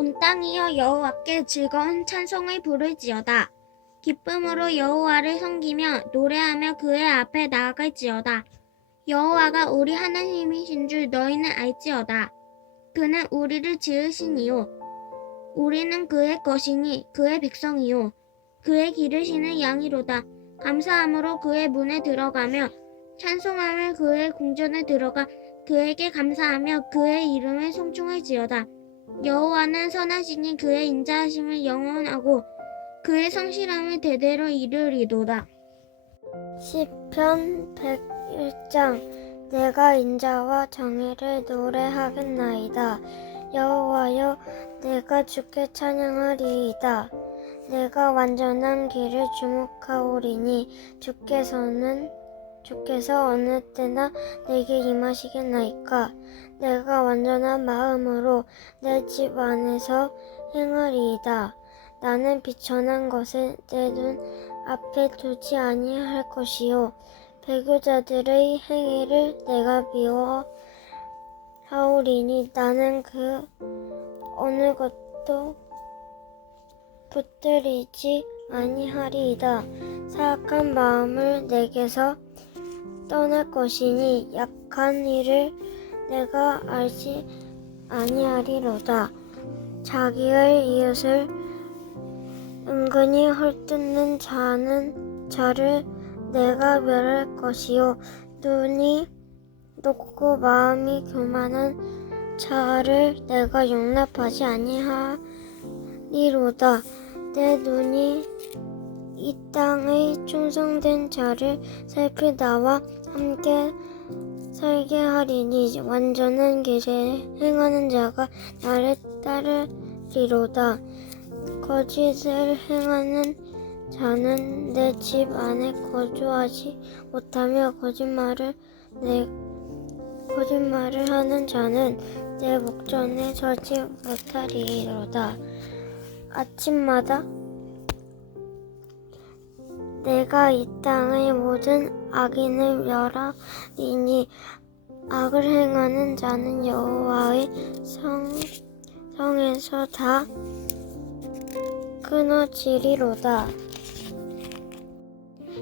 온 땅이여 여호와께 즐거운 찬송을 부를지어다. 기쁨으로 여호와를 섬기며 노래하며 그의 앞에 나아갈지어다. 여호와가 우리 하나님이신 줄 너희는 알지어다. 그는 우리를 지으시니요. 우리는 그의 것이니 그의 백성이요. 그의 기르시는 양이로다. 감사함으로 그의 문에 들어가며 찬송함을 그의 궁전에 들어가 그에게 감사하며 그의 이름을 송축할지어다. 여호와는 선하시니 그의 인자하심을 영원하고 그의 성실함을 대대로 이르리도다. 시편 101장 내가 인자와 정의를 노래하겠나이다. 여호와여 내가 주께 찬양하리이다. 내가 완전한 길을 주목하오리니 주께서는 주께서 어느 때나 내게 임하시겠나이까. 내가 완전한 마음으로 내 집 안에서 행하리이다. 나는 비천한 것을 내 눈 앞에 두지 아니할 것이요 배교자들의 행위를 내가 미워 하오리니 나는 그 어느 것도 붙들이지 아니하리이다 사악한 마음을 내게서 떠날 것이니 약한 일을 내가 알지 아니하리로다. 자기의 이웃을 은근히 헐뜯는 자는 자를 내가 멸할 것이요. 눈이 높고 마음이 교만한 자를 내가 용납하지 아니하리로다. 내 눈이 이 땅에 충성된 자를 살피 나와 함께 살게 하리니 완전한 길에 행하는 자가 나를 따르리로다 거짓을 행하는 자는 내 집 안에 거주하지 못하며 거짓말을 내 거짓말을 하는 자는 내 목전에 서지 못하리로다. 아침마다 내가 이 땅의 모든 악인을 멸하리니 악을 행하는 자는 여호와의 성 성에서 다 끊어지리로다.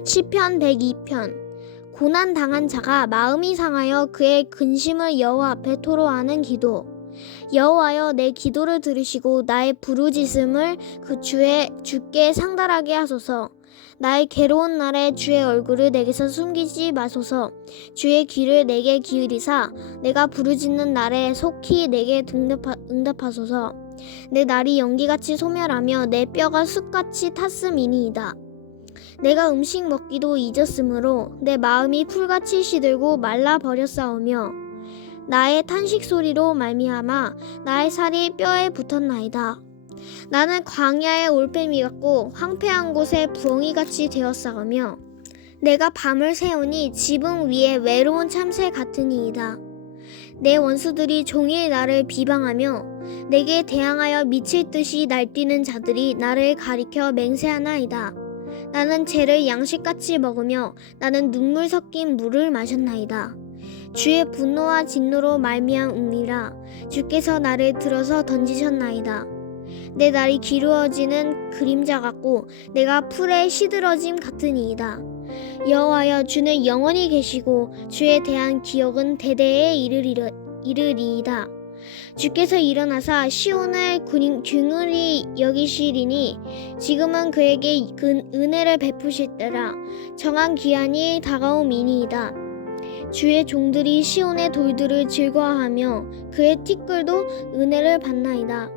시편 102편. 고난 당한 자가 마음이 상하여 그의 근심을 여호와 앞에 토로하는 기도. 여호와여 내 기도를 들으시고 나의 부르짖음을 그 주의 주께 상달하게 하소서 나의 괴로운 날에 주의 얼굴을 내게서 숨기지 마소서. 주의 귀를 내게 기울이사 내가 부르짖는 날에 속히 내게 응답하, 응답하소서. 내 날이 연기같이 소멸하며 내 뼈가 숯같이 탔음이니이다. 내가 음식 먹기도 잊었으므로 내 마음이 풀같이 시들고 말라 버렸사오며 나의 탄식 소리로 말미암아 나의 살이 뼈에 붙었나이다. 나는 광야의 올빼미 같고 황폐한 곳에 부엉이 같이 되었사오며 내가 밤을 새우니 지붕 위에 외로운 참새 같으니이다. 내 원수들이 종일 나를 비방하며 내게 대항하여 미칠 듯이 날뛰는 자들이 나를 가리켜 맹세하나이다. 나는 죄를 양식같이 먹으며 나는 눈물 섞인 물을 마셨나이다. 주의 분노와 진노로 말미암으니라 주께서 나를 들어서 던지셨나이다. 내 날이 기루어지는 그림자 같고 내가 풀에 시들어짐 같으니이다. 여호와여 주는 영원히 계시고 주에 대한 기억은 대대에 이르리려, 이르리이다. 주께서 일어나사 시온을 균- 균을히 여기시리니 지금은 그에게 그 은혜를 베푸실 때라 정한 기한이 다가옴이니이다. 주의 종들이 시온의 돌들을 즐거워하며 그의 티끌도 은혜를 받나이다.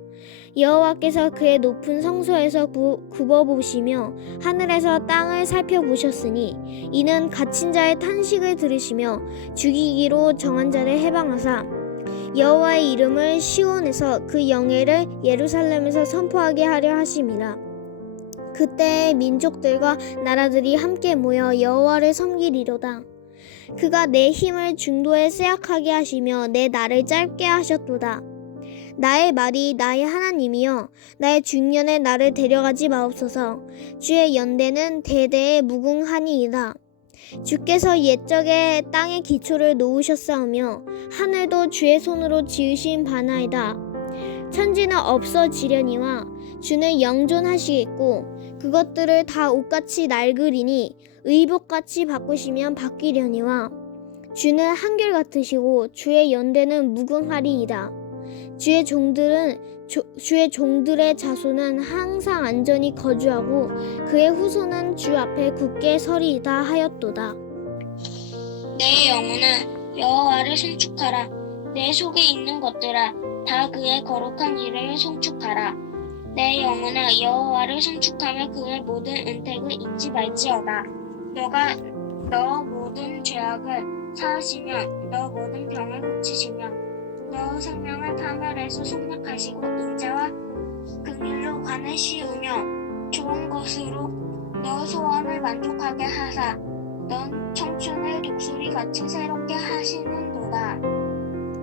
여호와께서 그의 높은 성소에서 구, 굽어보시며 하늘에서 땅을 살펴보셨으니 이는 갇힌 자의 탄식을 들으시며 죽이기로 정한 자를 해방하사 여호와의 이름을 시온에서 그 영예를 예루살렘에서 선포하게 하려 하심이라. 그때 민족들과 나라들이 함께 모여 여호와를 섬기리로다. 그가 내 힘을 중도에 쇠약하게 하시며 내 날을 짧게 하셨도다. 나의 말이 나의 하나님이여 나의 중년에 나를 데려가지 마옵소서 주의 연대는 대대에 무궁하니이다. 주께서 옛적에 땅의 기초를 놓으셨사오며 하늘도 주의 손으로 지으신 바나이다. 천지는 없어지려니와 주는 영존하시겠고 그것들을 다 옷같이 낡으리니 의복같이 바꾸시면 바뀌려니와 주는 한결같으시고 주의 연대는 무궁하리이다. 주의 종들은 조- 주의 종들의 자손은 항상 안전히 거주하고 그의 후손은 주 앞에 굳게 서리이다 하였도다. 내 영혼아 여호와를 송축하라. 내 속에 있는 것들아 다 그의 거룩한 이름을 송축하라. 내 영혼아 여호와를 송축하며 그의 모든 은택을 잊지 말지어다. 너가 너 모든 죄악을 사하시며 너 모든 병을 고치시며 너 생명을 파멸해서 속락하시고 인자와 긍휼로 관을 씌우며 좋은 것으로 너 소원을 만족하게 하사 넌 청춘을 독수리 같이 새롭게 하시는도다.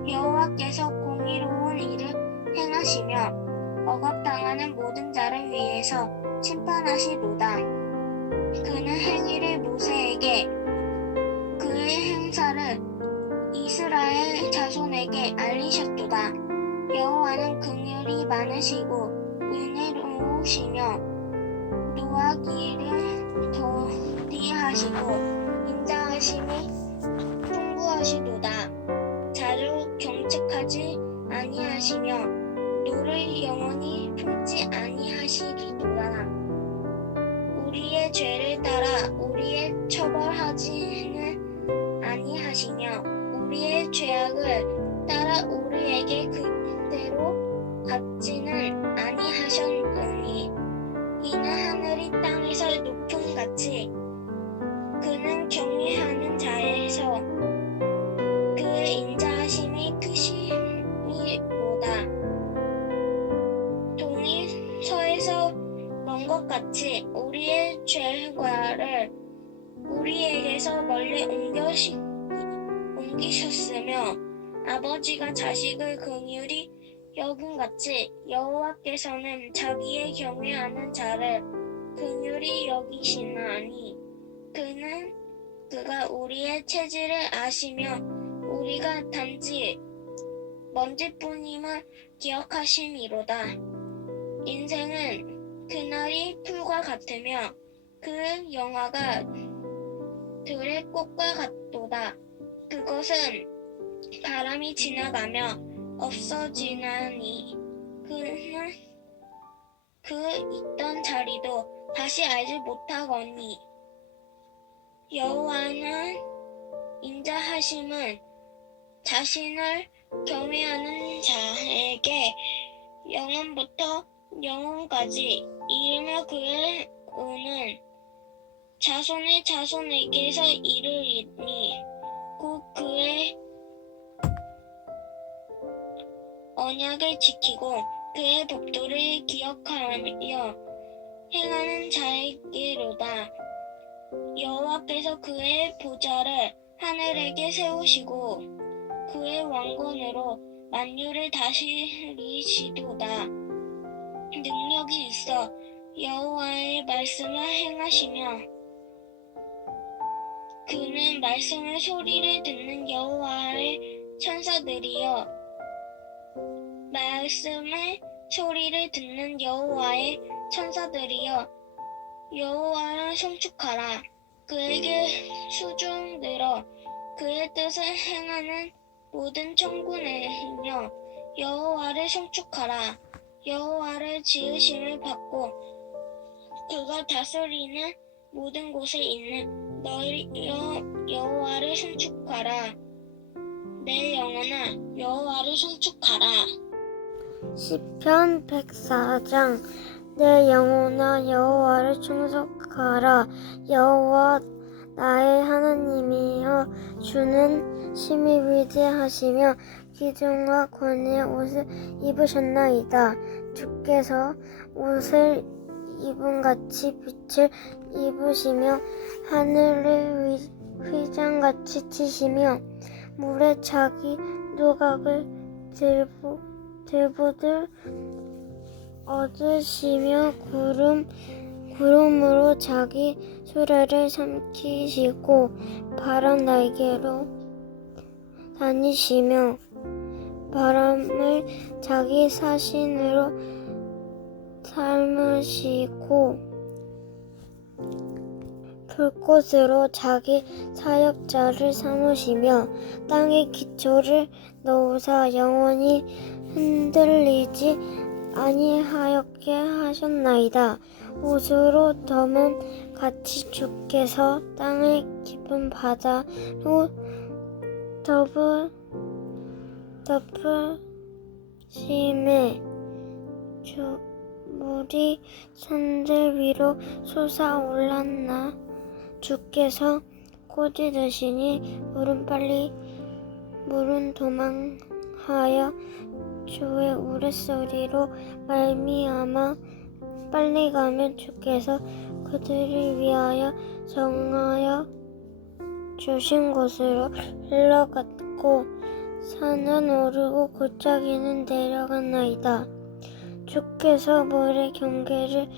여호와께서 공의로운 일을 행하시며 억압당하는 모든 자를 위해서 심판하시도다. 그는 행위를 모세에게 그의 행사를 자손에게 알리셨도다. 여호와는 긍휼이 많으시고 은혜로우시며 노하기를 더디하시고 인자하심이 풍부하시도다. 자주 경책하지 아니하시며 노를 영원히 품지 아니하시리도다. 우리의 죄를 따라 우리의 처벌하지 죄악을 따라 우리에게 그 같이 여호와께서는 자기의 경외하는 자를 긍휼히 여기시나니 그는 그가 우리의 체질을 아시며 우리가 단지 먼지뿐임을 기억하심이로다. 인생은 그날이 풀과 같으며 그 영화가 들의 꽃과 같도다. 그것은 바람이 지나가며 없어지나니 그는 그 있던 자리도 다시 알지 못하거니 여호와는 인자하심은 자신을 경외하는 자에게 영원부터 영원까지 이르며 그의 은은 자손의 자손에게서 이르리니 곧 그의 언약을 지키고 그의 법도를 기억하며 행하는 자에게로다. 여호와께서 그의 보좌를 하늘에게 세우시고 그의 왕권으로 만유를 다스리시도다. 능력이 있어 여호와의 말씀을 행하시며 그는 말씀을 소리를 듣는 여호와의 천사들이여 말씀의 소리를 듣는 여호와의 천사들이여 여호와를 송축하라. 그에게 수종들어 그의 뜻을 행하는 모든 천군이여 여호와를 송축하라. 여호와를 지으심을 받고 그가 다스리는 모든 곳에 있는 너희 여 여호와를 송축하라. 내 영혼아 여호와를 송축하라 시편 104장 내 영혼아 여호와를 충속하라. 여호와 나의 하나님이여 주는 심히 위대하시며 기둥과 권의 옷을 입으셨나이다. 주께서 옷을 입은 같이 빛을 입으시며 하늘을 휘- 휘장같이 치시며 물에 자기 누각을 들보, 들보들 얻으시며 구름 구름으로 자기 수레를 삼키시고 바람 날개로 다니시며 바람을 자기 사신으로 삶으시고 불꽃으로 자기 사역자를 삼으시며 땅의 기초를 놓으사 영원히 흔들리지 아니하였게 하셨나이다. 옷으로 덮은 같이 주께서 땅의 깊은 바다로 덮으 덮으심에 주 물이 산들 위로 솟아 올랐나 주께서 꼬지 드시니 물은 빨리 물은 도망하여 주의 우레소리로 말미암아 빨리 가면 주께서 그들을 위하여 정하여 주신 곳으로 흘러갔고 산은 오르고 골짜기는 내려갔나이다. 주께서 물의 경계를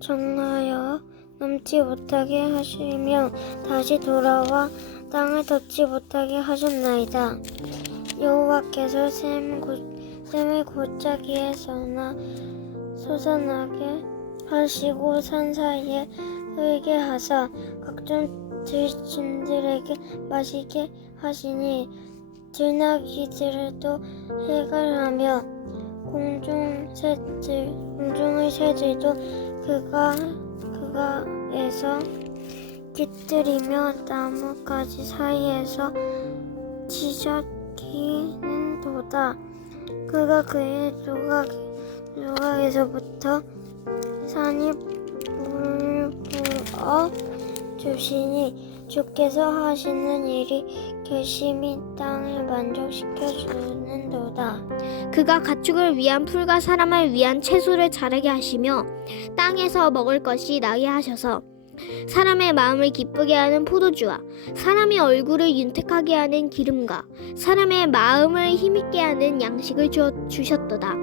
정하여 넘지 못하게 하시며 다시 돌아와 땅을 덮지 못하게 하셨나이다. 여호와께서 샘 고, 샘을 골짜기에 서나 솟아나게 하시고 산 사이에 흐르게 하사 각종 들짐들에게 마시게 하시니 들나귀들도 해갈하며 공중 새들 공중의 새들도 그가 그가에서 깃들이며 나뭇가지 사이에서 지저귀는 도다 그가 그의 조각 조각에서부터 산이 물을 부어 주시니 주께서 하시는 일이 결심이 땅을 만족시켜 주는도다. 그가 가축을 위한 풀과 사람을 위한 채소를 자라게 하시며 땅에서 먹을 것이 나게 하셔서 사람의 마음을 기쁘게 하는 포도주와 사람의 얼굴을 윤택하게 하는 기름과 사람의 마음을 힘있게 하는 양식을 주, 주셨도다.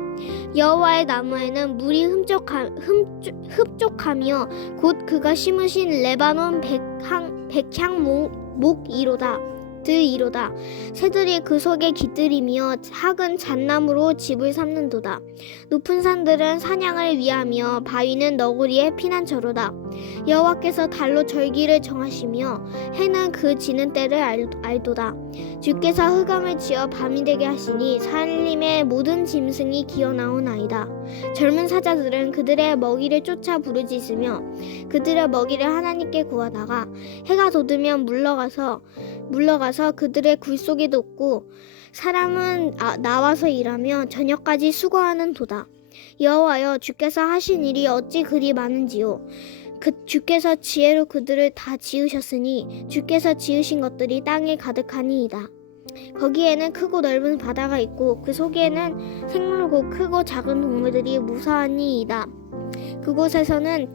여호와의 나무에는 물이 흠족하, 흠, 흡족하며 곧 그가 심으신 레바논 백향 백향목이로다. 들이로다. 새들이 그 속에 깃들이며 학은 잣나무로 집을 삼는도다. 높은 산들은 사냥을 위하며 바위는 너구리의 피난처로다. 여호와께서 달로 절기를 정하시며 해는 그 지는 때를 알, 알도다. 주께서 흑암을 지어 밤이 되게 하시니 산림의 모든 짐승이 기어 나오나이다. 젊은 사자들은 그들의 먹이를 쫓아 부르짖으며 그들의 먹이를 하나님께 구하다가 해가 돋으면 물러가서 물러가서 그들의 굴 속에 돋고 사람은 아- 나와서 일하며 저녁까지 수고하는 도다. 여호와여 주께서 하신 일이 어찌 그리 많은지요. 그 주께서 지혜로 그들을 다 지으셨으니 주께서 지으신 것들이 땅에 가득하니이다. 거기에는 크고 넓은 바다가 있고 그 속에는 생물고 크고 작은 동물들이 무사하니이다. 그곳에서는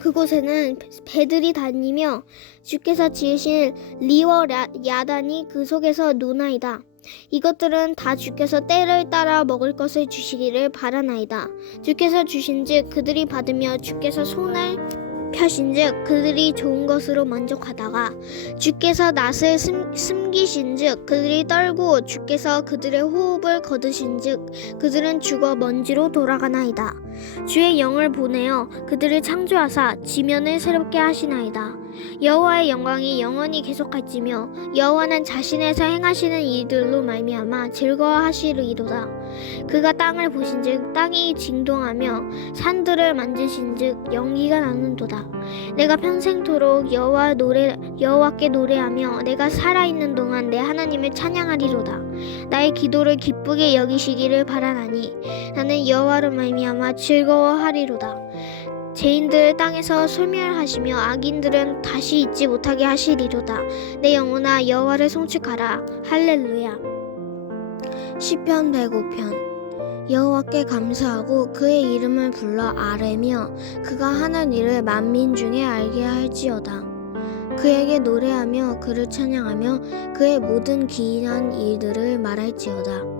그곳에는 배들이 다니며 주께서 지으신 리워 라- 야단이 그 속에서 노나이다. 이것들은 다 주께서 때를 따라 먹을 것을 주시기를 바라나이다. 주께서 주신즉 그들이 받으며 주께서 손을 펴신즉 그들이 좋은 것으로 만족하다가 주께서 낯을 숨, 숨기신즉 그들이 떨고 주께서 그들의 호흡을 거두신즉 그들은 죽어 먼지로 돌아가나이다. 주의 영을 보내어 그들을 창조하사 지면을 새롭게 하시나이다. 여호와의 영광이 영원히 계속할지며 여호와는 자신에서 행하시는 일들로 말미암아 즐거워하시리로다. 그가 땅을 보신즉 땅이 진동하며 산들을 만지신즉 연기가 나는도다. 내가 평생토록 여호와 노래 여호와께 노래하며 내가 살아 있는 동안 내 하나님을 찬양하리로다. 나의 기도를 기쁘게 여기시기를 바라나니 나는 여호와로 말미암아 즐거워하리로다. 죄인들을 땅에서 소멸하시며 악인들은 다시 잊지 못하게 하시리로다. 내 영혼아 여호와를 송축하라. 할렐루야. 시편 105편 여호와께 감사하고 그의 이름을 불러 아뢰며 그가 하는 일을 만민 중에 알게 할지어다. 그에게 노래하며 그를 찬양하며 그의 모든 기이한 일들을 말할지어다.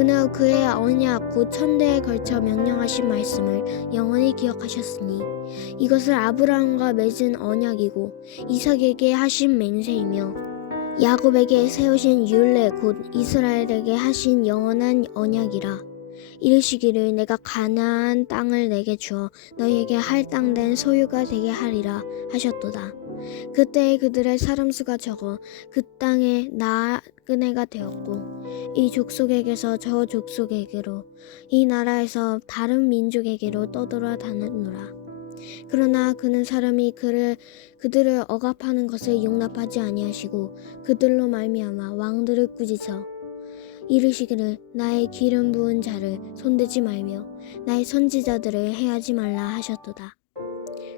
그는 그의 언약 곧 천대에 걸쳐 명령하신 말씀을 영원히 기억하셨으니 이것을 아브라함과 맺은 언약이고 이삭에게 하신 맹세이며 야곱에게 세우신 율례 곧 이스라엘에게 하신 영원한 언약이라 이르시기를 내가 가나안 땅을 내게 주어 너희에게 할당된 소유가 되게 하리라 하셨도다. 그때에 그들의 사람 수가 적어 그 땅에 나그네가 되었고 이 족속에게서 저 족속에게로 이 나라에서 다른 민족에게로 떠돌아 다녔노라. 그러나 그는 사람이 그를 그들을 억압하는 것을 용납하지 아니하시고 그들로 말미암아 왕들을 꾸짖어 이르시기를 나의 기름 부은 자를 손대지 말며 나의 선지자들을 해하지 말라 하셨도다.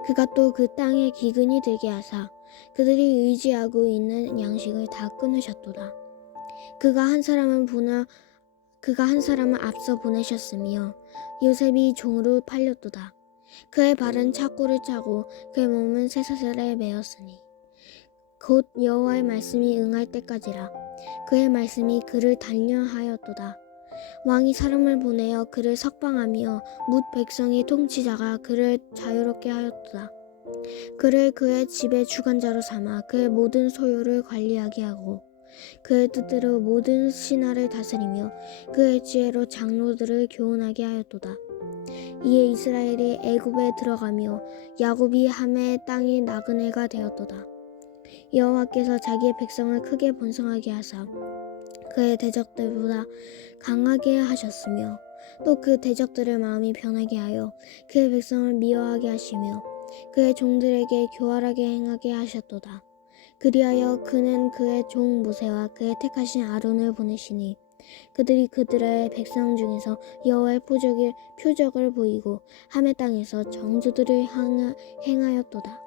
그가 또 그 땅에 기근이 들게 하사 그들이 의지하고 있는 양식을 다 끊으셨도다. 그가 한 사람을 보내 그가 한 사람을 앞서 보내셨으며 요셉이 종으로 팔렸도다. 그의 발은 착고를 차고 그의 몸은 쇠사슬에 매었으니 곧 여호와의 말씀이 응할 때까지라 그의 말씀이 그를 단련하였도다. 왕이 사람을 보내어 그를 석방하며 뭇 백성의 통치자가 그를 자유롭게 하였도다. 그를 그의 집의 주관자로 삼아 그의 모든 소유를 관리하게 하고 그의 뜻대로 모든 신하를 다스리며 그의 지혜로 장로들을 교훈하게 하였도다. 이에 이스라엘이 애굽에 들어가며 야곱이 함의 땅이 나그네가 되었도다. 여호와께서 자기의 백성을 크게 번성하게 하사 그의 대적들보다 강하게 하셨으며 또 그 대적들의 마음이 변하게 하여 그의 백성을 미워하게 하시며 그의 종들에게 교활하게 행하게 하셨도다. 그리하여 그는 그의 종 모세와 그의 택하신 아론을 보내시니 그들이 그들의 백성 중에서 여호와의 표적을, 표적을 보이고 함의 땅에서 정주들을 향하, 행하였도다.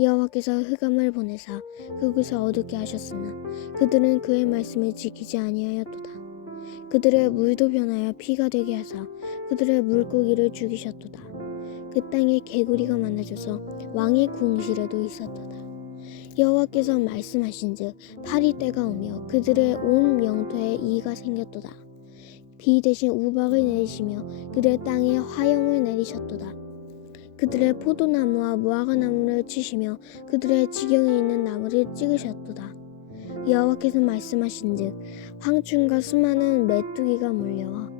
여호와께서 흑암을 보내사 그곳을 어둡게 하셨으나 그들은 그의 말씀을 지키지 아니하였도다. 그들의 물도 변하여 피가 되게 하사 그들의 물고기를 죽이셨도다. 그 땅에 개구리가 많아져서 왕의 궁실에도 있었도다. 여호와께서 말씀하신즉 파리 때가 오며 그들의 온 영토에 이가 생겼도다. 비 대신 우박을 내리시며 그들의 땅에 화염을 내리셨도다. 그들의 포도나무와 무화과나무를 치시며 그들의 지경에 있는 나무를 찍으셨도다. 여호와께서 말씀하신즉 황충과 수많은 메뚜기가 몰려와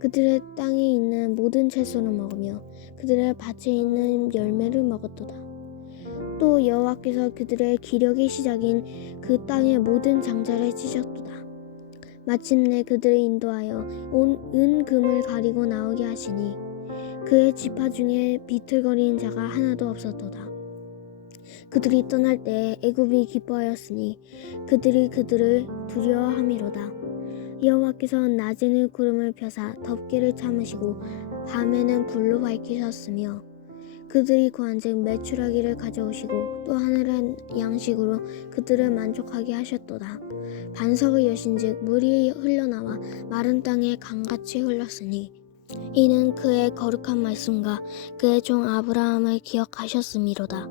그들의 땅에 있는 모든 채소를 먹으며 그들의 밭에 있는 열매를 먹었도다. 또 여호와께서 그들의 기력의 시작인 그 땅의 모든 장자를 치셨도다. 마침내 그들을 인도하여 온 은금을 가리고 나오게 하시니 그의 지파 중에 비틀거리는 자가 하나도 없었도다. 그들이 떠날 때에 애굽이 기뻐하였으니 그들이 그들을 두려워함이로다. 여호와께서 낮에는 구름을 펴사 덮개를 참으시고 밤에는 불로 밝히셨으며 그들이 구한즉 매출하기를 가져오시고 또 하늘의 양식으로 그들을 만족하게 하셨도다. 반석을 여신즉 물이 흘러나와 마른 땅에 강같이 흘렀으니 이는 그의 거룩한 말씀과 그의 종 아브라함을 기억하셨음이로다.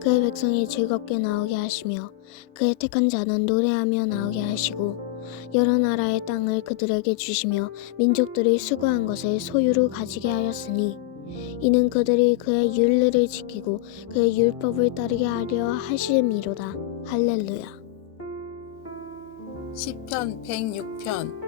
그의 백성이 즐겁게 나오게 하시며 그의 택한 자는 노래하며 나오게 하시고 여러 나라의 땅을 그들에게 주시며 민족들이 수고한 것을 소유로 가지게 하였으니 이는 그들이 그의 율례를 지키고 그의 율법을 따르게 하려 하심이로다. 할렐루야. 시편 106편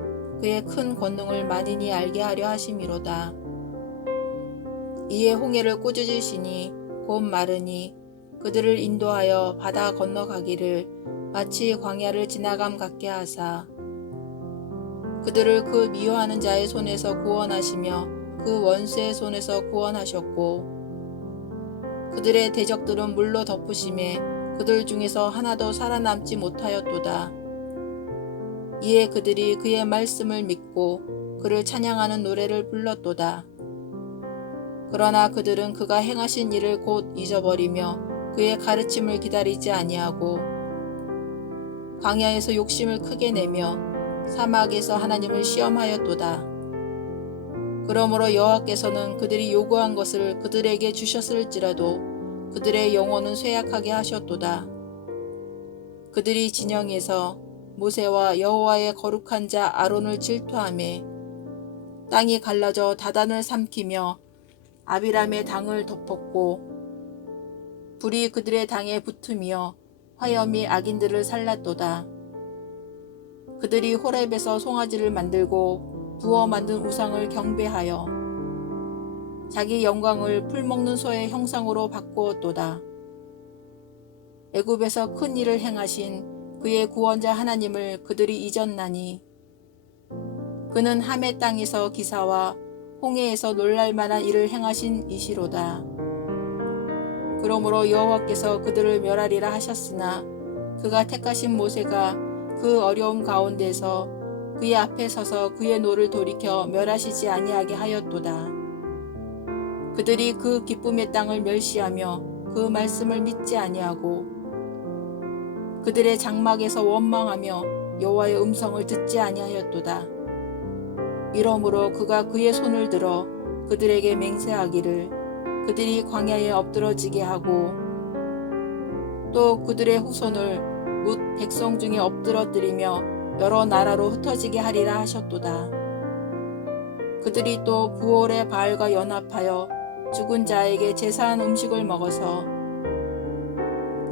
그의 큰 권능을 만인이 알게 하려 하심이로다. 이에 홍해를 꾸짖으시니 곧 마르니 그들을 인도하여 바다 건너가기를 마치 광야를 지나감 같게 하사 그들을 그 미워하는 자의 손에서 구원하시며 그 원수의 손에서 구원하셨고 그들의 대적들은 물로 덮으심에 그들 중에서 하나도 살아남지 못하였도다. 이에 그들이 그의 말씀을 믿고 그를 찬양하는 노래를 불렀도다. 그러나 그들은 그가 행하신 일을 곧 잊어버리며 그의 가르침을 기다리지 아니하고 광야에서 욕심을 크게 내며 사막에서 하나님을 시험하였도다. 그러므로 여호와께서는 그들이 요구한 것을 그들에게 주셨을지라도 그들의 영혼은 쇠약하게 하셨도다. 그들이 진영에서 모세와 여호와의 거룩한 자 아론을 질투하며 땅이 갈라져 다단을 삼키며 아비람의 당을 덮었고 불이 그들의 당에 붙으며 화염이 악인들을 살랐도다. 그들이 호렙에서 송아지를 만들고 부어 만든 우상을 경배하여 자기 영광을 풀먹는 소의 형상으로 바꾸었도다. 애굽에서 큰 일을 행하신 그의 구원자 하나님을 그들이 잊었나니 그는 함의 땅에서 기사와 홍해에서 놀랄 만한 일을 행하신 이시로다. 그러므로 여호와께서 그들을 멸하리라 하셨으나 그가 택하신 모세가 그 어려움 가운데서 그의 앞에 서서 그의 노를 돌이켜 멸하시지 아니하게 하였도다. 그들이 그 기쁨의 땅을 멸시하며 그 말씀을 믿지 아니하고 그들의 장막에서 원망하며 여호와의 음성을 듣지 아니하였도다. 이러므로 그가 그의 손을 들어 그들에게 맹세하기를 그들이 광야에 엎드러지게 하고 또 그들의 후손을 뭇 백성 중에 엎드러뜨리며 여러 나라로 흩어지게 하리라 하셨도다. 그들이 또 부올의 바알과 연합하여 죽은 자에게 제사한 음식을 먹어서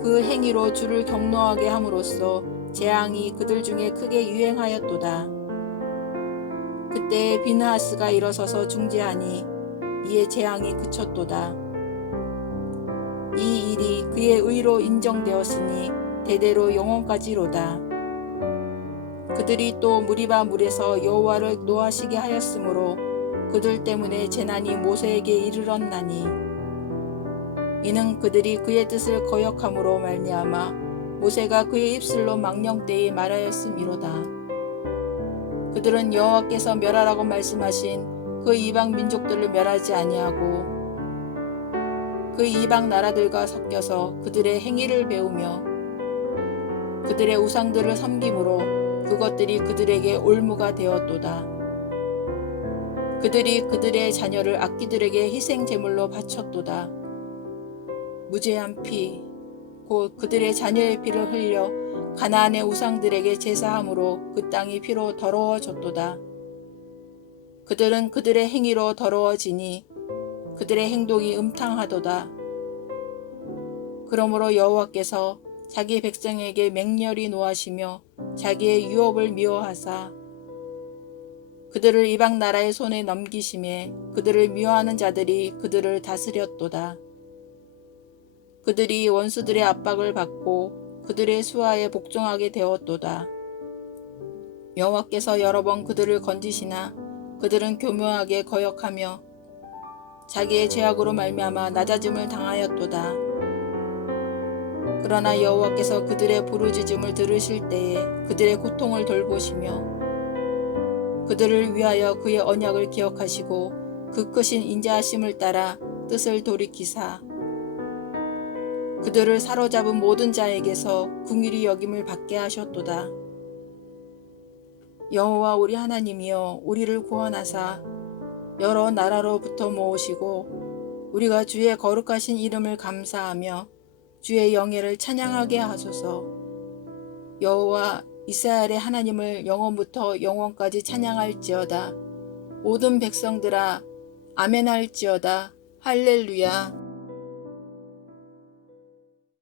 그 행위로 주를 경노하게 함으로써 재앙이 그들 중에 크게 유행하였도다. 그때 비느하스가 일어서서 중재하니 이에 재앙이 그쳤도다. 이 일이 그의 의로 인정되었으니 대대로 영원까지로다. 그들이 또 무리바 물에서 여호와를 노하시게 하였으므로 그들 때문에 재난이 모세에게 이르렀나니 이는 그들이 그의 뜻을 거역함으로 말미암아 모세가 그의 입술로 망령되이 말하였음이로다. 그들은 여호와께서 멸하라고 말씀하신 그 이방 민족들을 멸하지 아니하고 그 이방 나라들과 섞여서 그들의 행위를 배우며 그들의 우상들을 섬김으로 그것들이 그들에게 올무가 되었도다. 그들이 그들의 자녀를 악기들에게 희생 제물로 바쳤도다. 무죄한 피, 곧 그들의 자녀의 피를 흘려 가나안의 우상들에게 제사함으로 그 땅이 피로 더러워졌도다. 그들은 그들의 행위로 더러워지니 그들의 행동이 음탕하도다. 그러므로 여호와께서 자기 백성에게 맹렬히 노하시며 자기의 유업을 미워하사 그들을 이방 나라의 손에 넘기심에 그들을 미워하는 자들이 그들을 다스렸도다. 그들이 원수들의 압박을 받고 그들의 수하에 복종하게 되었도다. 여호와께서 여러 번 그들을 건지시나 그들은 교묘하게 거역하며 자기의 죄악으로 말미암아 낮아짐을 당하였도다. 그러나 여호와께서 그들의 부르짖음을 들으실 때에 그들의 고통을 돌보시며 그들을 위하여 그의 언약을 기억하시고 그 크신 인자하심을 따라 뜻을 돌이키사 그들을 사로잡은 모든 자에게서 궁일이 여김을 받게 하셨도다. 여호와 우리 하나님이여 우리를 구원하사 여러 나라로부터 모으시고 우리가 주의 거룩하신 이름을 감사하며 주의 영예를 찬양하게 하소서. 여호와 이스라엘의 하나님을 영원부터 영원까지 찬양할지어다. 모든 백성들아 아멘할지어다. 할렐루야.